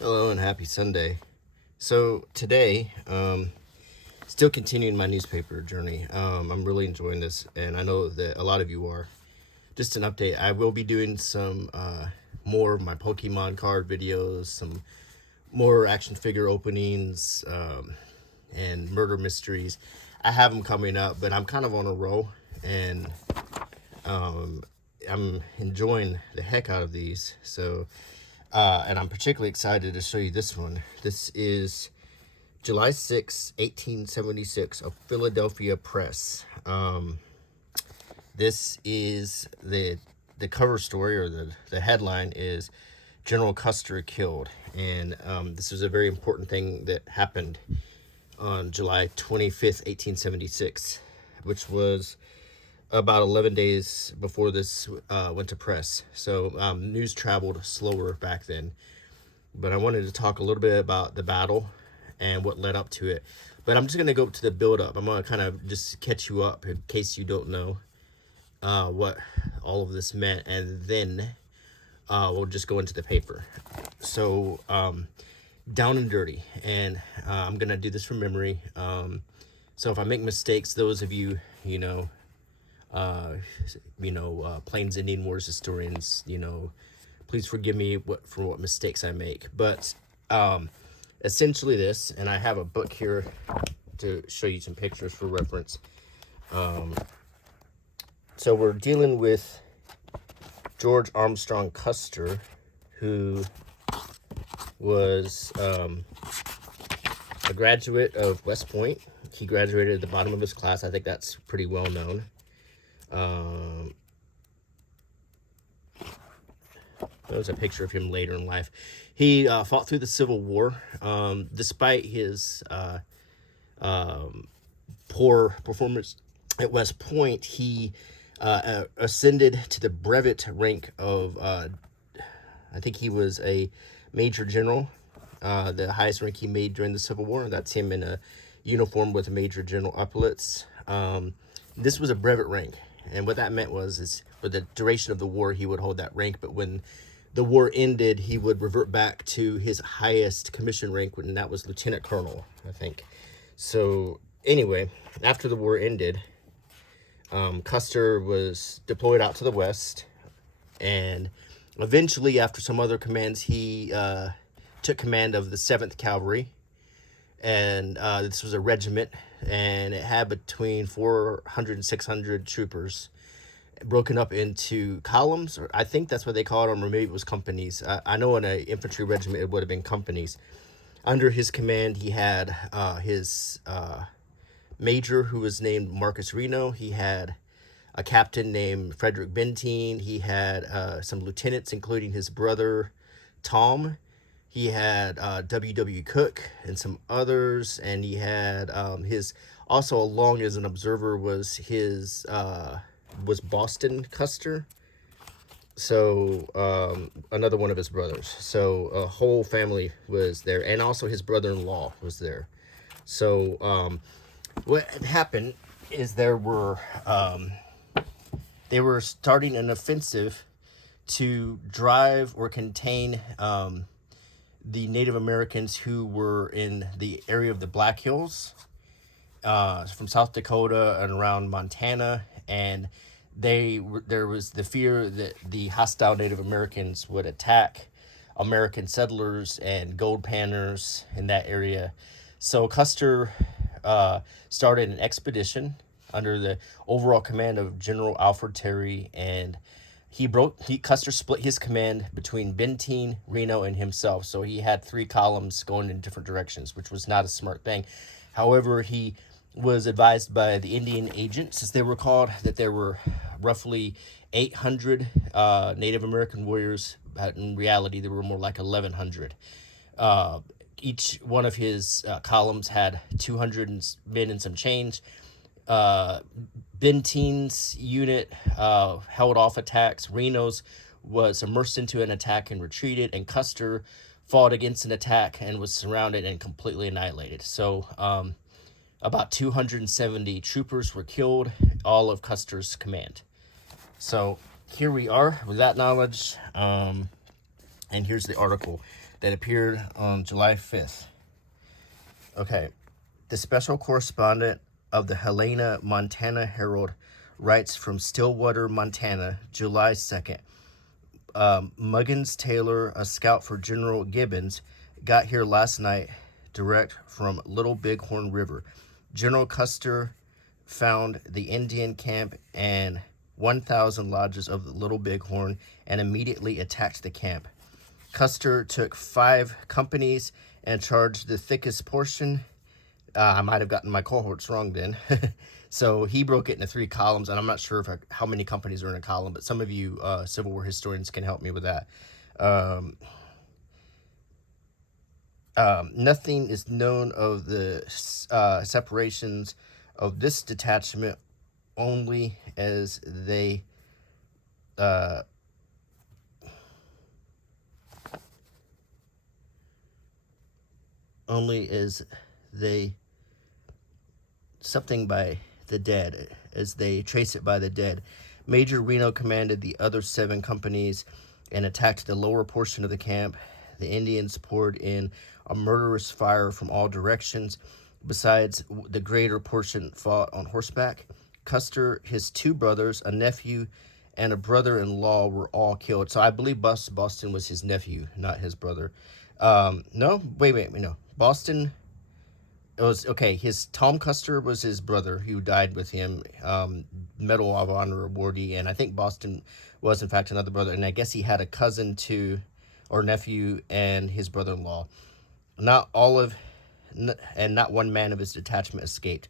Hello and happy Sunday. So today, still continuing my newspaper journey. I'm really enjoying this, and I know that a lot of you are. Just an update: I will be doing some more of my Pokemon card videos, some more action figure openings, and murder mysteries. I have them coming up, but I'm kind of on a roll, and I'm enjoying the heck out of these. So, and I'm particularly excited to show you this one. This is July 6, 1876, of Philadelphia Press. This is the cover story, or the headline is General Custer killed. And this was a very important thing that happened on July 25th, 1876, which was about 11 days before this went to press. So news traveled slower back then. But I wanted to talk a little bit about the battle and what led up to it. But I'm just going to go to the build-up. I'm going to kind of just catch you up in case you don't know what all of this meant. And then we'll just go into the paper. So down and dirty. And I'm going to do this from memory. So if I make mistakes, those of you, Plains Indian Wars historians, please forgive me for what mistakes I make. But essentially this, and I have a book here to show you some pictures for reference. So we're dealing with George Armstrong Custer, who was a graduate of West Point. He graduated at the bottom of his class. I think that's pretty well known. There's a picture of him later in life. He fought through the Civil War. Despite his poor performance at West Point, he ascended to the brevet rank of, I think he was a major general, the highest rank he made during the Civil War. That's him in a uniform with major general epaulets. This was a brevet rank. And what that meant is for the duration of the war, he would hold that rank. But when the war ended, he would revert back to his highest commission rank, and that was lieutenant colonel, I think. So anyway, after the war ended, Custer was deployed out to the west. And eventually, after some other commands, he took command of the 7th Cavalry. And this was a regiment, and it had between 400 and 600 troopers, broken up into columns, or I think that's what they called them, or maybe it was companies. I know in an infantry regiment it would have been companies. Under his command, he had his major, who was named Marcus Reno. He had a captain named Frederick Benteen. He had some lieutenants, including his brother Tom. He had W.W. Cook and some others, and he had his, also along as an observer was Boston Custer. So another one of his brothers. So a whole family was there, and also his brother-in-law was there. So what happened is they were starting an offensive to drive or contain the Native Americans who were in the area of the Black Hills, from South Dakota and around Montana, and there was the fear that the hostile Native Americans would attack American settlers and gold panners in that area. So Custer started an expedition under the overall command of General Alfred Terry, and Custer split his command between Benteen, Reno, and himself. So he had 3 columns going in different directions, which was not a smart thing. However, he was advised by the Indian agents, as they were called, that there were roughly 800 Native American warriors, but in reality there were more like 1,100. Each one of his columns had 200 men and some change. Benteen's unit held off attacks. Reno's was immersed into an attack and retreated, and Custer fought against an attack and was surrounded and completely annihilated. So about 270 troopers were killed, all of Custer's command. So here we are with that knowledge. And here's the article that appeared on July 5th. Okay. The special correspondent of the Helena, Montana Herald writes from Stillwater, Montana, July 2nd. Muggins Taylor, a scout for General Gibbons, got here last night direct from Little Bighorn River. General Custer found the Indian camp and 1,000 lodges of the Little Bighorn and immediately attacked the camp. Custer took 5 companies and charged the thickest portion. I might have gotten my cohorts wrong then. So he broke it into 3 columns, and I'm not sure how many companies are in a column, but some of you Civil War historians can help me with that. Nothing is known of the separations of this detachment, only as they something by the dead, as they trace it by the dead. Major Reno commanded the other 7 companies and attacked the lower portion of the camp. The Indians poured in a murderous fire from all directions. Besides, the greater portion fought on horseback. Custer, his 2 brothers, a nephew, and a brother-in-law were all killed. So I believe Boston was his nephew, not his brother. No. Boston... It was, okay, his Tom Custer was his brother who died with him, Medal of Honor awardee, and I think Boston was, in fact, another brother, and I guess he had a cousin too, or nephew, and his brother-in-law. Not one man of his detachment escaped.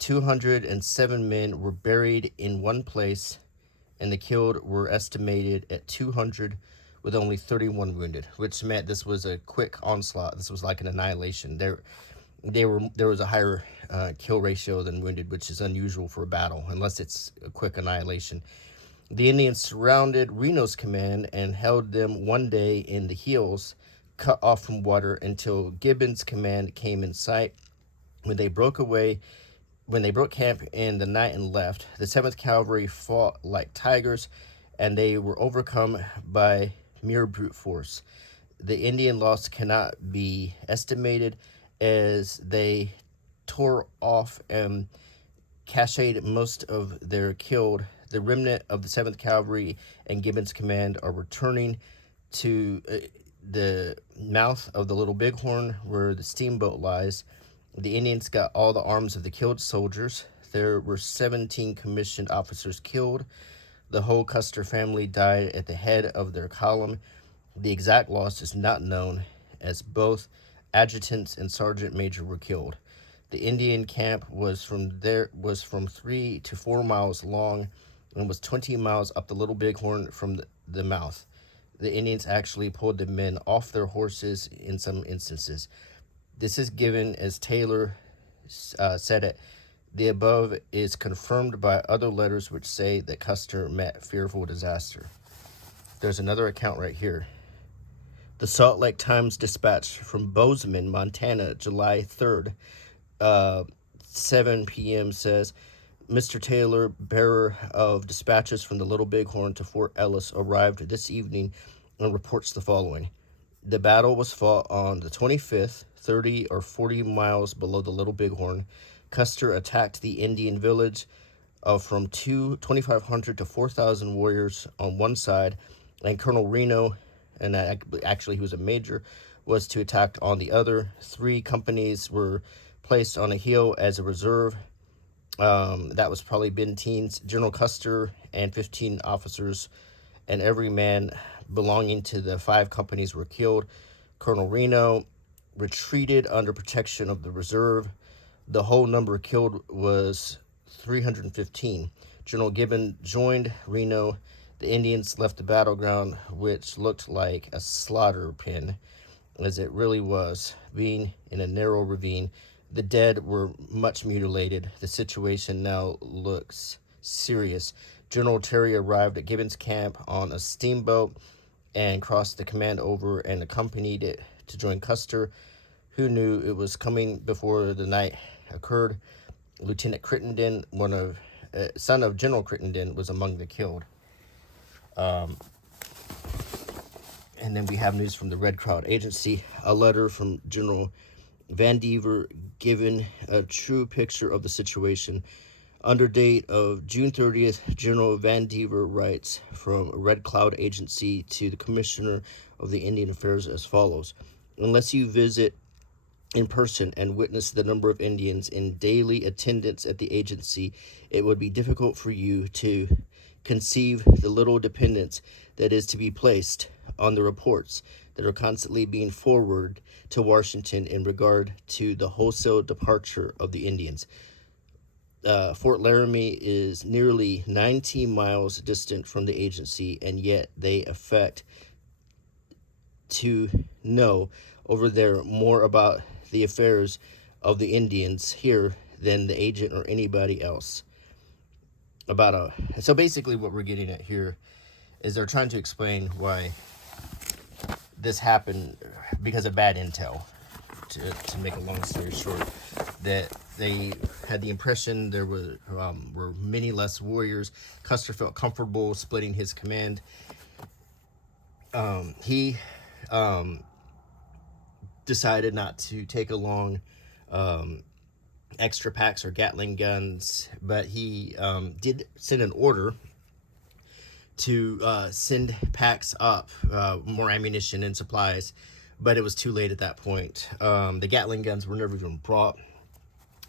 207 men were buried in one place, and the killed were estimated at 200, with only 31 wounded, which meant this was a quick onslaught. This was like an annihilation. There was a higher kill ratio than wounded, which is unusual for a battle, unless it's a quick annihilation. The Indians surrounded Reno's command and held them one day in the hills, cut off from water, until Gibbons' command came in sight. When they broke camp in the night and left, the 7th Cavalry fought like tigers, and they were overcome by mere brute force. The Indian loss cannot be estimated, as they tore off and cached most of their killed. The remnant of the 7th Cavalry and Gibbons' command are returning to the mouth of the Little Bighorn, where the steamboat lies. The Indians got all the arms of the killed soldiers. There were 17 commissioned officers killed. The whole Custer family died at the head of their column. The exact loss is not known, as both adjutants and sergeant major were killed. The Indian camp was from 3 to 4 miles long and was 20 miles up the Little Bighorn from the mouth. The Indians actually pulled the men off their horses in some instances. This is given as Taylor said it. The above is confirmed by other letters which say that Custer met fearful disaster. There's another account right here. The Salt Lake Times-Dispatch from Bozeman, Montana, July 3rd, 7 p.m. says, Mr. Taylor, bearer of dispatches from the Little Bighorn to Fort Ellis, arrived this evening and reports the following. The battle was fought on the 25th, 30 or 40 miles below the Little Bighorn. Custer attacked the Indian village of from 2,500 to 4,000 warriors on one side, and Colonel Reno, and actually he was a major, was to attack on the other. 3 companies were placed on a hill as a reserve. That was probably Benteen's. General Custer and 15 officers and every man belonging to the 5 companies were killed. Colonel Reno retreated under protection of the reserve. The whole number killed was 315. General Gibbon joined Reno. The Indians left the battleground, which looked like a slaughter pen, as it really was, being in a narrow ravine. The dead were much mutilated. The situation now looks serious. General Terry arrived at Gibbons' camp on a steamboat and crossed the command over and accompanied it to join Custer, who knew it was coming before the night occurred. Lieutenant Crittenden, son of General Crittenden, was among the killed. And then we have news from the Red Cloud Agency, a letter from General Van Dever giving a true picture of the situation. Under date of June 30th, General Van Dever writes from Red Cloud Agency to the Commissioner of the Indian Affairs as follows. Unless you visit in person and witness the number of Indians in daily attendance at the agency, it would be difficult for you to conceive the little dependence that is to be placed on the reports that are constantly being forwarded to Washington in regard to the wholesale departure of the Indians. Fort Laramie is nearly 19 miles distant from the agency, and yet they affect to know over there more about the affairs of the Indians here than the agent or anybody else. So basically what we're getting at here is they're trying to explain why this happened because of bad intel. To make a long story short, that they had the impression there were many less warriors. Custer felt comfortable splitting his command. He decided not to take along extra packs or Gatling guns, but he did send an order to send packs up, more ammunition and supplies, but it was too late at that point. The Gatling guns were never even brought.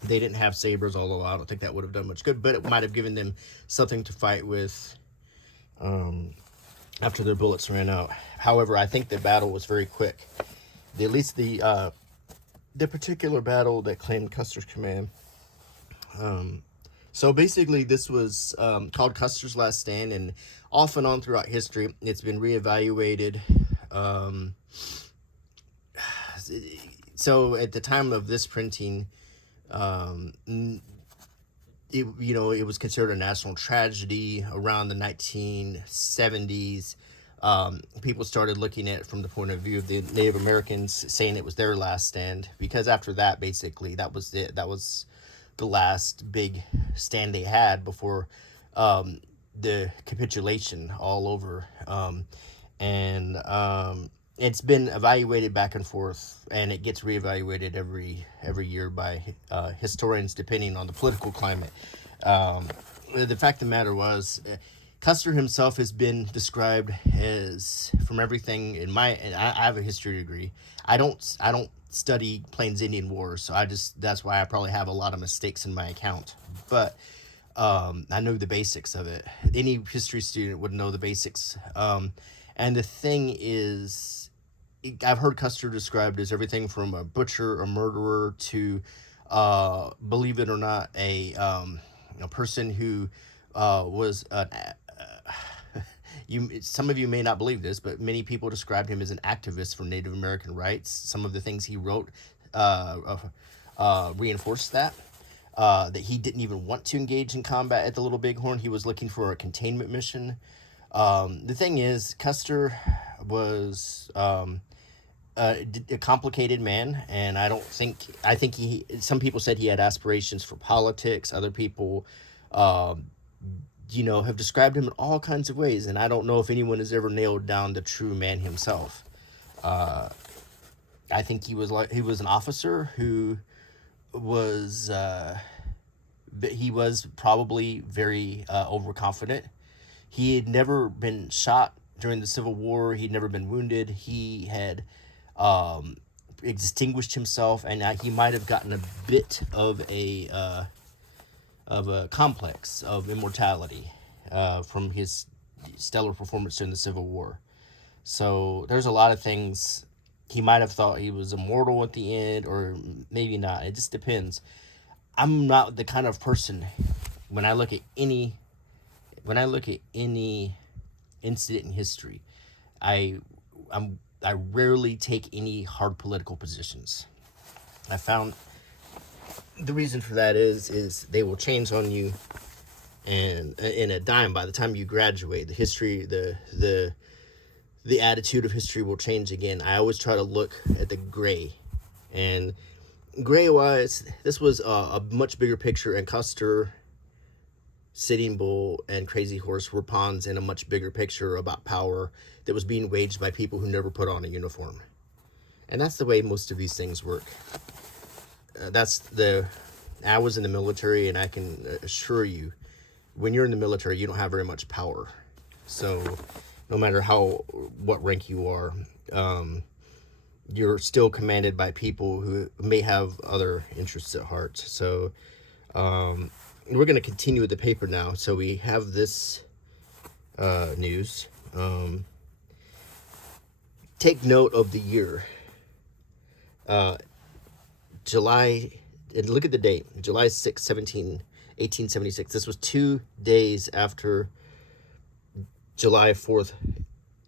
They didn't have sabers, although I don't think that would have done much good, but it might have given them something to fight with after their bullets ran out. However, I think the battle was very quick. At least the particular battle that claimed Custer's command. So basically, this was called Custer's Last Stand, and off and on throughout history, it's been reevaluated. So at the time of this printing, it was considered a national tragedy. Around the 1970s, people started looking at it from the point of view of the Native Americans, saying it was their last stand, because after that, basically, that was it. That was the last big stand they had before the capitulation all over. It's been evaluated back and forth, and it gets reevaluated every year by historians depending on the political climate. The fact of the matter was, Custer himself has been described as, from everything I have a history degree. I don't study Plains Indian Wars, so that's why I probably have a lot of mistakes in my account. But I know the basics of it. Any history student would know the basics. And the thing is, I've heard Custer described as everything from a butcher, a murderer, to, believe it or not, a person who was some of you may not believe this, but many people described him as an activist for Native American rights. Some of the things he wrote reinforced that he didn't even want to engage in combat at the Little Bighorn. He was looking for a containment mission. The thing is, Custer was a complicated man, and I think some people said he had aspirations for politics. Other people, have described him in all kinds of ways, and I don't know if anyone has ever nailed down the true man himself. I think he was an officer who was probably very overconfident. He had never been shot during the Civil War. He'd never been wounded. He had distinguished himself, and he might have gotten a bit of a complex of immortality from his stellar performance during the Civil War. So there's a lot of things. He might have thought he was immortal at the end, or maybe not. It just depends. I'm not the kind of person, when I look at any incident in history, I rarely take any hard political positions. I found the reason for that is they will change on you, and in a dime. By the time you graduate, the history, the attitude of history will change again. I always try to look at the gray, and gray wise, this was a much bigger picture, and Custer Sitting Bull and Crazy Horse were pawns in a much bigger picture about power that was being waged by people who never put on a uniform. And that's the way most of these things work. I was in the military, and I can assure you, when you're in the military, you don't have very much power. So no matter what rank you are, you're still commanded by people who may have other interests at heart. So we're going to continue with the paper now. So we have this news. Take note of the year. July, and look at the date, July 6, 1876. This was 2 days after July 4th,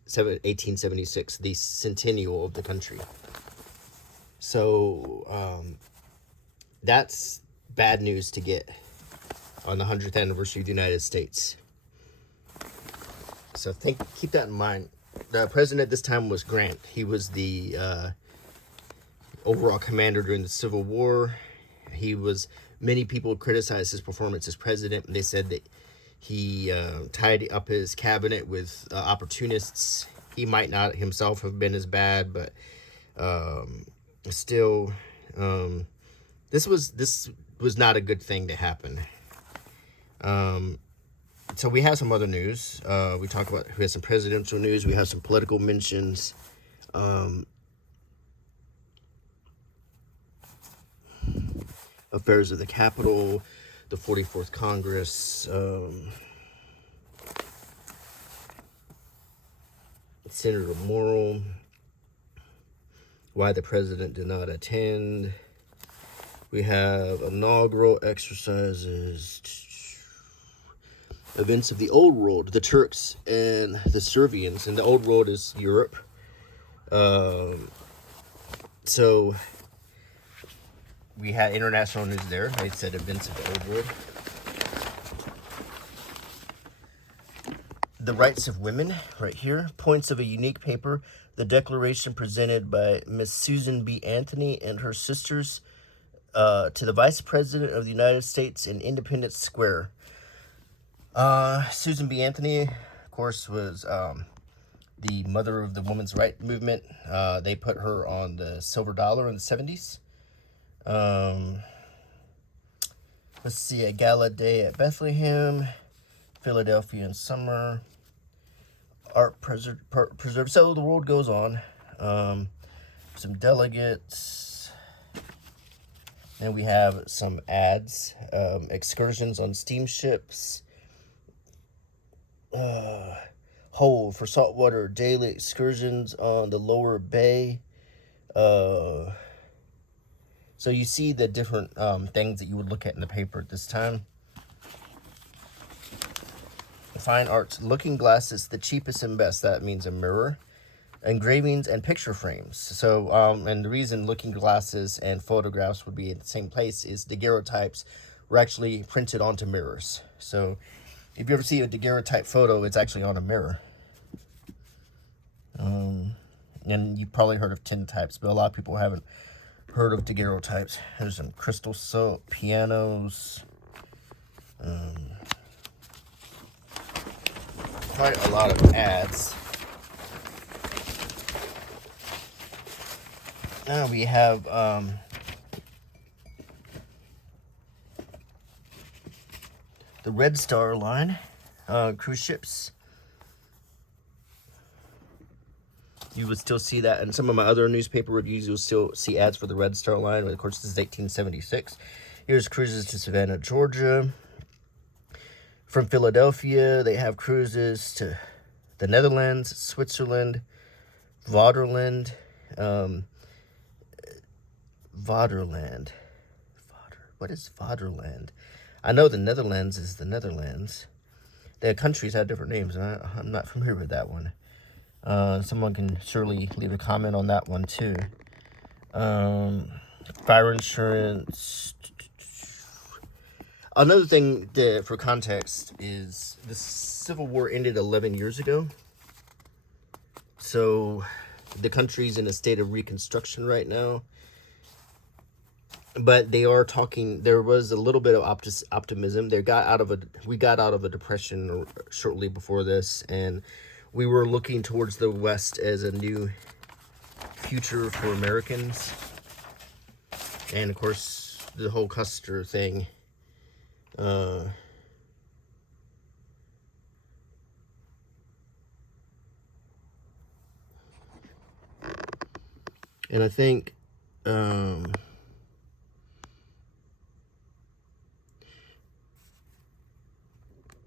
1876, the centennial of the country. So that's bad news to get on the 100th anniversary of the United States. So keep that in mind. The president at this time was Grant. He was the overall commander during the Civil War. Many people criticized his performance as president, and they said that he tied up his cabinet with opportunists. He might not himself have been as bad, but still, this was not a good thing to happen. So we have some other news. We have some presidential news. We have some political mentions. Affairs of the Capitol, the 44th Congress, Senator Morrill, why the president did not attend. We have inaugural exercises, events of the Old World, the Turks and the Servians, and the Old World is Europe. So we had international news there. They said events of the Old World. The rights of women, right here. Points of a unique paper. The declaration presented by Miss Susan B. Anthony and her sisters to the Vice President of the United States in Independence Square. Susan B. Anthony, of course, was the mother of the women's rights movement. They put her on the silver dollar in the 70s. Let's see, a gala day at Bethlehem, Philadelphia in summer, art preserved. So the world goes on. Some delegates, and we have some ads, excursions on steamships, hold for saltwater daily excursions on the lower bay. So you see the different things that you would look at in the paper at this time. Fine arts, looking glasses, the cheapest and best. That means a mirror. Engravings and picture frames. So, and the reason looking glasses and photographs would be in the same place is daguerreotypes were actually printed onto mirrors. So if you ever see a daguerreotype photo, it's actually on a mirror. And you probably heard of tintypes, but a lot of people haven't heard of daguerreotypes. There's some crystal soap, pianos, quite a lot of ads. Now we have the Red Star Line cruise ships. You would still see that in some of my other newspaper reviews. You'll still see ads for the Red Star Line. Of course, this is 1876. Here's cruises to Savannah, Georgia. From Philadelphia, they have cruises to the Netherlands, Switzerland, Vaterland, What is Vaterland? I know the Netherlands is the Netherlands. The countries have different names. I'm not familiar with that one. Someone can surely leave a comment on that one too. Fire insurance. Another thing for context is the Civil War ended 11 years ago. So the country's in a state of reconstruction right now. but they are talking. There was a little bit of optimism. We got out of a depression shortly before this, and we were looking towards the West as a new future for Americans. And of course, the whole Custer thing. And I think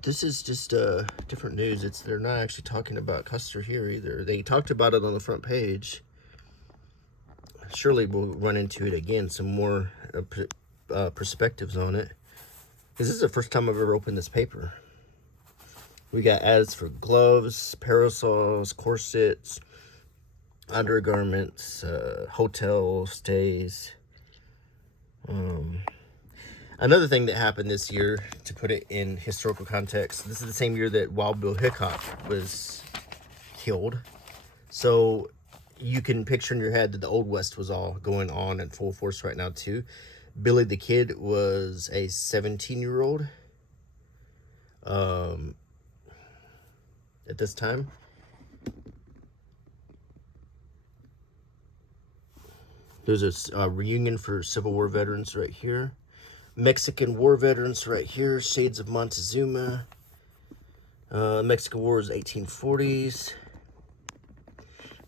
this is just different news. They're not actually talking about Custer here either. They talked about it on the front page. Surely we'll run into it again, some more perspectives on it. This is the first time I've ever opened this paper. We got ads for gloves, parasols, corsets, undergarments, hotel stays. Another thing that happened this year, to put it in historical context, this is the same year that Wild Bill Hickok was killed. So you can picture in your head that the Old West was all going on in full force right now too. Billy the Kid was a 17-year-old at this time. There's a reunion for Civil War veterans right here. Mexican War veterans right here. Shades of Montezuma. Mexican War is 1840s.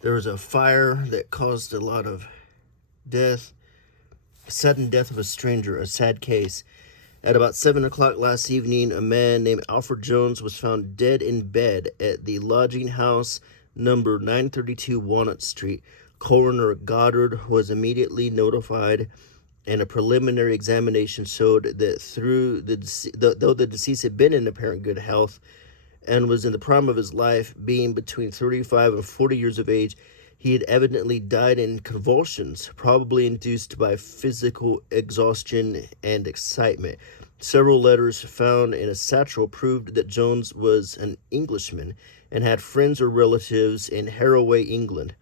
There was a fire that caused a lot of death. Sudden death of a stranger, a sad case. At about 7 o'clock last evening, a man named Alfred Jones was found dead in bed at the lodging house number 932 Walnut Street. Coroner Goddard was immediately notified, and a preliminary examination showed that though the deceased had been in apparent good health and was in the prime of his life, being between 35 and 40 years of age, he had evidently died in convulsions, probably induced by physical exhaustion and excitement. Several letters found in a satchel proved that Jones was an Englishman and had friends or relatives in Harroway, England.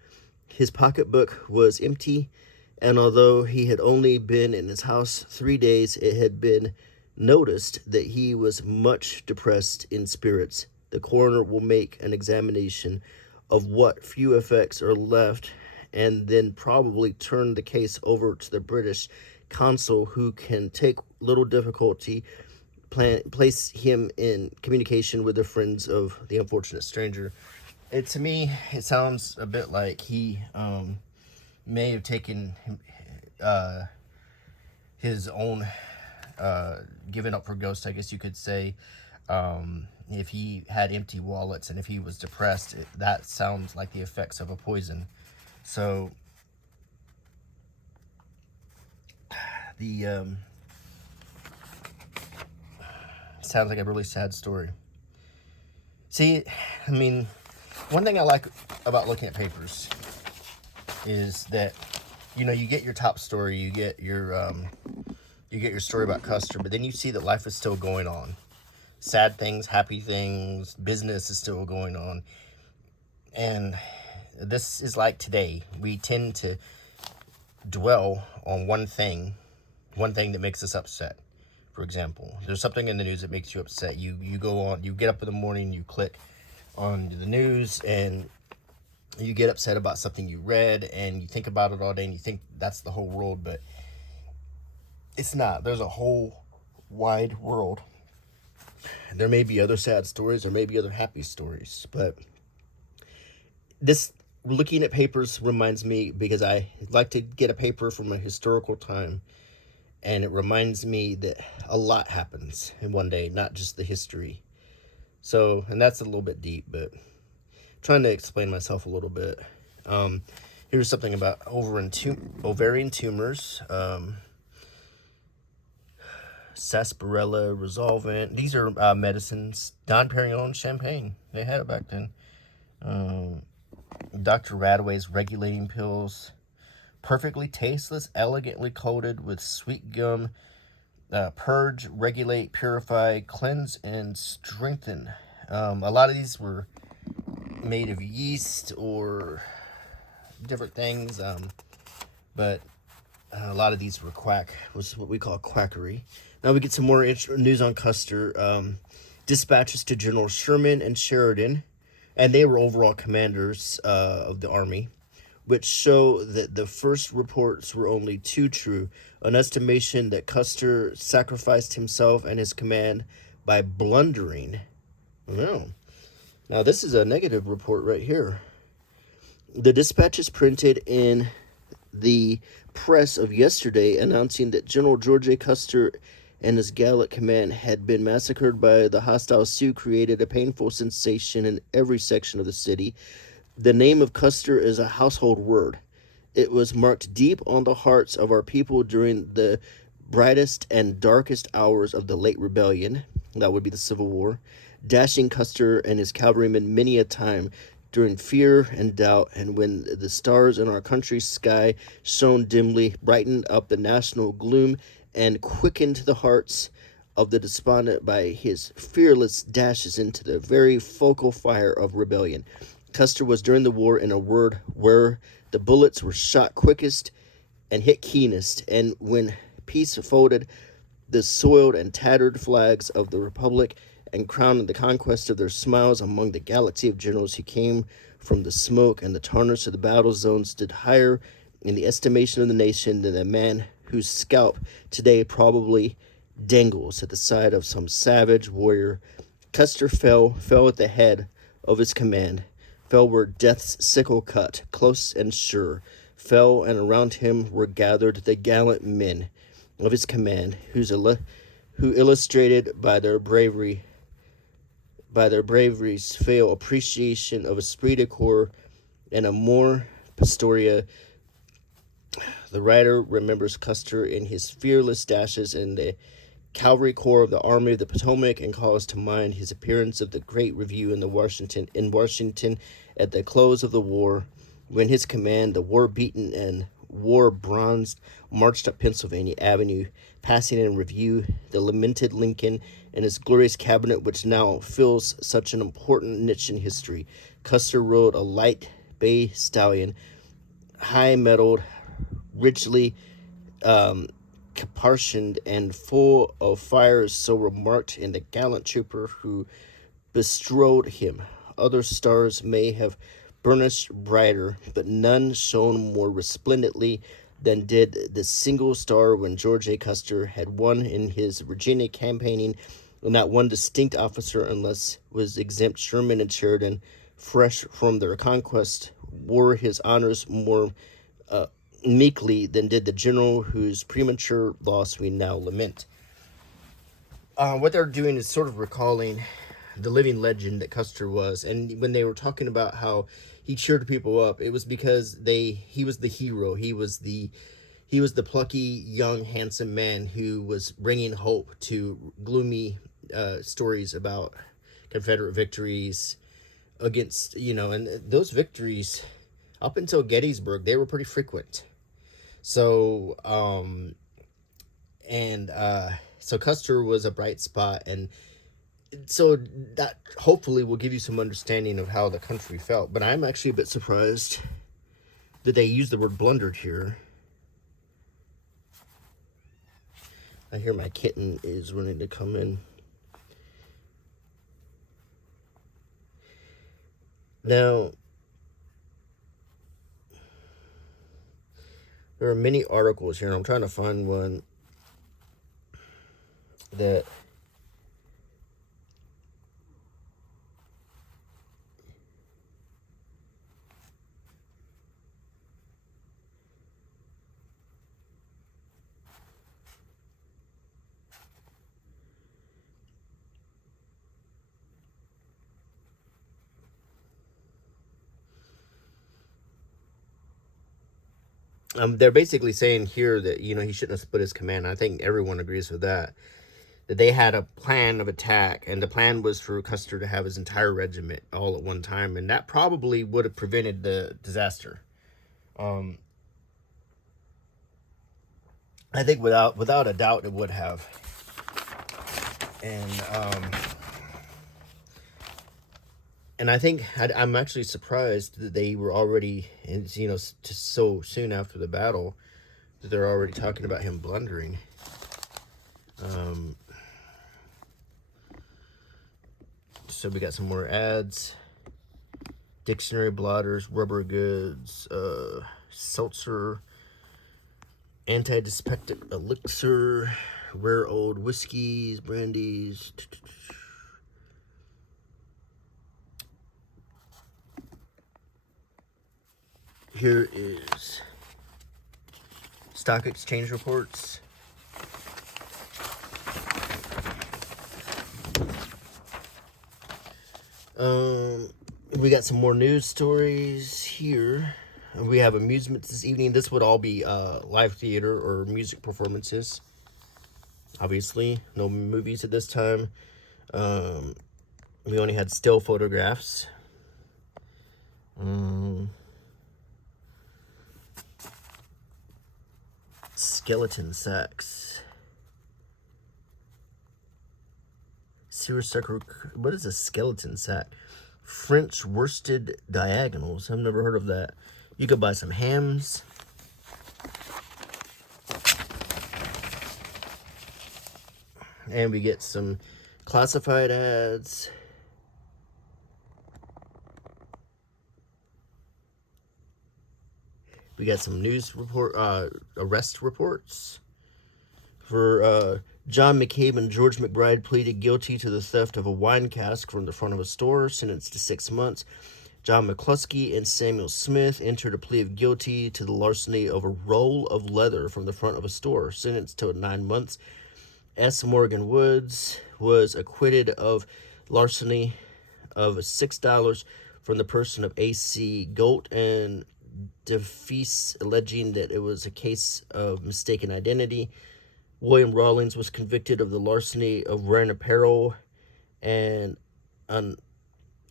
His pocketbook was empty, and although he had only been in his house 3 days, it had been noticed that he was much depressed in spirits. The coroner will make an examination of what few effects are left, and then probably turn the case over to the British consul, who can take little difficulty place him in communication with the friends of the unfortunate stranger. To me, it sounds a bit like he may have taken his own, given up for ghosts, I guess you could say. If he had empty wallets and if he was depressed, that sounds like the effects of a poison. So the sounds like a really sad story. See, I mean, one thing I like about looking at papers is that, you know, you get your top story, you get your story about Custer, but then you see that life is still going on. Sad things, happy things, business is still going on. And this is like today. We tend to dwell on one thing that makes us upset. For example, there's something in the news that makes you upset. You go on, you get up in the morning, you click on the news, and you get upset about something you read, and you think about it all day, and you think that's the whole world, but it's not. There's a whole wide world. There may be other sad stories, there may be other happy stories, but this looking at papers reminds me, because I like to get a paper from a historical time, and it reminds me that a lot happens in one day, not just the history. So, and that's a little bit deep, but I'm trying to explain myself a little bit. Here's something about ovarian tumors, sarsaparilla, resolvent. These are medicines. Dom Perignon champagne. They had it back then. Dr. Radaway's regulating pills. Perfectly tasteless, elegantly coated with sweet gum. Purge, regulate, purify, cleanse, and strengthen. A lot of these were made of yeast or different things, but A lot of these were was what we call quackery. Now we get some more news on Custer. Dispatches to General Sherman and Sheridan, and they were overall commanders of the army, which show that the first reports were only too true. An estimation that Custer sacrificed himself and his command by blundering. No. Now this is a negative report right here. The dispatches printed in the press of yesterday announcing that General George A. Custer and his gallant command had been massacred by the hostile Sioux created a painful sensation in every section of the city. The name of Custer is a household word. It was marked deep on the hearts of our people during the brightest and darkest hours of the late rebellion. That would be the Civil War. Dashing Custer and his cavalrymen many a time during fear and doubt, and when the stars in our country's sky shone dimly, brightened up the national gloom, and quickened the hearts of the despondent by his fearless dashes into the very focal fire of rebellion. Custer was during the war, in a word, where the bullets were shot quickest and hit keenest, and when peace folded the soiled and tattered flags of the Republic and crowned the conquest of their smiles among the galaxy of generals who came from the smoke and the tarnish of the battle zone, stood higher in the estimation of the nation than the man whose scalp today probably dangles at the side of some savage warrior. Custer fell at the head of his command, fell where death's sickle cut, close and sure, fell, and around him were gathered the gallant men of his command, who illustrated by their bravery's fail appreciation of esprit de corps and amor pastoria. The writer remembers Custer in his fearless dashes in the Cavalry Corps of the Army of the Potomac, and calls to mind his appearance of the Great Review in Washington at the close of the war, when his command, the war-beaten and war-bronzed, marched up Pennsylvania Avenue, passing in review the lamented Lincoln and his glorious cabinet, which now fills such an important niche in history. Custer rode a light bay stallion, high-mettled, richly caparisoned, and full of fires, so remarked in the gallant trooper who bestrode him. Other stars may have burnished brighter, but none shone more resplendently than did the single star when George A. Custer had won in his Virginia campaigning. Not one distinct officer, unless was exempt Sherman and Sheridan, fresh from their conquest, wore his honors more meekly than did the general whose premature loss we now lament. What they're doing is sort of recalling the living legend that Custer was, and when they were talking about how he cheered people up, it was because he was the hero. He was the plucky, young, handsome man who was bringing hope to gloomy stories about Confederate victories against, and those victories up until Gettysburg, they were pretty frequent. So, so Custer was a bright spot, and so that hopefully will give you some understanding of how the country felt. But I'm actually a bit surprised that they use the word blundered here. I hear my kitten is running to come in. Now, there are many articles here, and I'm trying to find one that they're basically saying here that, he shouldn't have split his command. I think everyone agrees with that. That they had a plan of attack, and the plan was for Custer to have his entire regiment all at one time, and that probably would have prevented the disaster. I think without a doubt it would have. And I think I'm actually surprised that they were already, just so soon after the battle, they're already talking about him blundering. So we got some more ads. Dictionary, blotters, rubber goods, seltzer, anti-dyspeptic elixir, rare old whiskeys, brandies. Here is stock exchange reports. We got some more news stories here. We have amusements this evening. This would all be live theater or music performances. Obviously, no movies at this time. We only had still photographs. Skeleton sacks. Seersucker. What is a skeleton sack? French worsted diagonals. I've never heard of that. You could buy some hams. And we get some classified ads. We got some news report, arrest reports. For John McCabe and George McBride pleaded guilty to the theft of a wine cask from the front of a store, sentenced to 6 months. John McCluskey and Samuel Smith entered a plea of guilty to the larceny of a roll of leather from the front of a store, sentenced to 9 months. S. Morgan Woods was acquitted of larceny of $6 from the person of A.C. Golt and defease, alleging that it was a case of mistaken identity. William Rawlings was convicted of the larceny of wearing apparel and an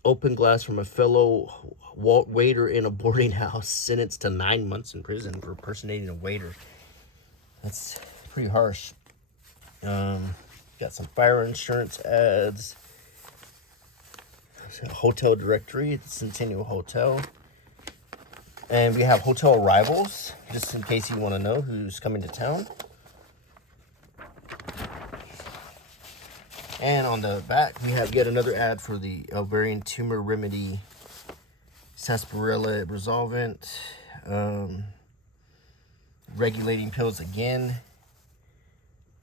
open glass from a fellow waiter in a boarding house, sentenced to 9 months in prison for impersonating a waiter. That's pretty harsh. Got some fire insurance ads. Hotel directory at the Centennial Hotel. And we have hotel arrivals, just in case you want to know who's coming to town. And on the back, we have yet another ad for the ovarian tumor remedy, sarsaparilla resolvent, regulating pills again,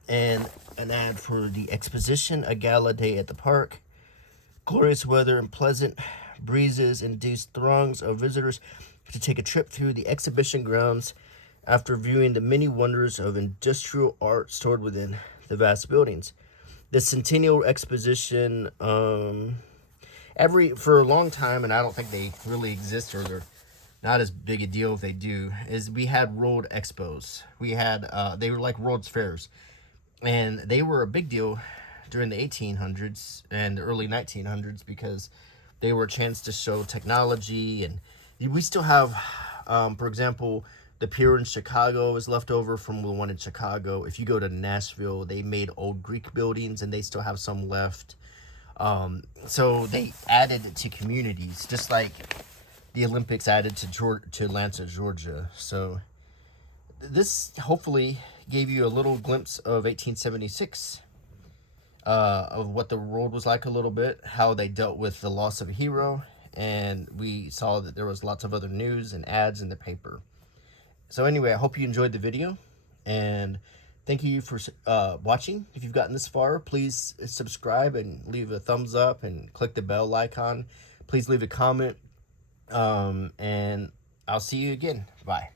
and an ad for the exposition, a gala day at the park. Glorious weather and pleasant breezes induced throngs of visitors to take a trip through the exhibition grounds after viewing the many wonders of industrial art stored within the vast buildings. The Centennial Exposition, for a long time, and I don't think they really exist, or they're not as big a deal if they do, is we had World Expos. We had, they were like World's Fairs, and they were a big deal during the 1800s and the early 1900s because they were a chance to show technology, and we still have, for example, the pier in Chicago is left over from the one in Chicago. If you go to Nashville, they made old Greek buildings, and they still have some left. So they added to communities, just like the Olympics added to Atlanta, Georgia. So this hopefully gave you a little glimpse of 1876, of what the world was like a little bit, how they dealt with the loss of a hero, and we saw that there was lots of other news and ads in the paper. So anyway, I hope you enjoyed the video, and thank you for watching. If you've gotten this far, please subscribe and leave a thumbs up and click the bell icon. Please leave a comment, and I'll see you again. Bye.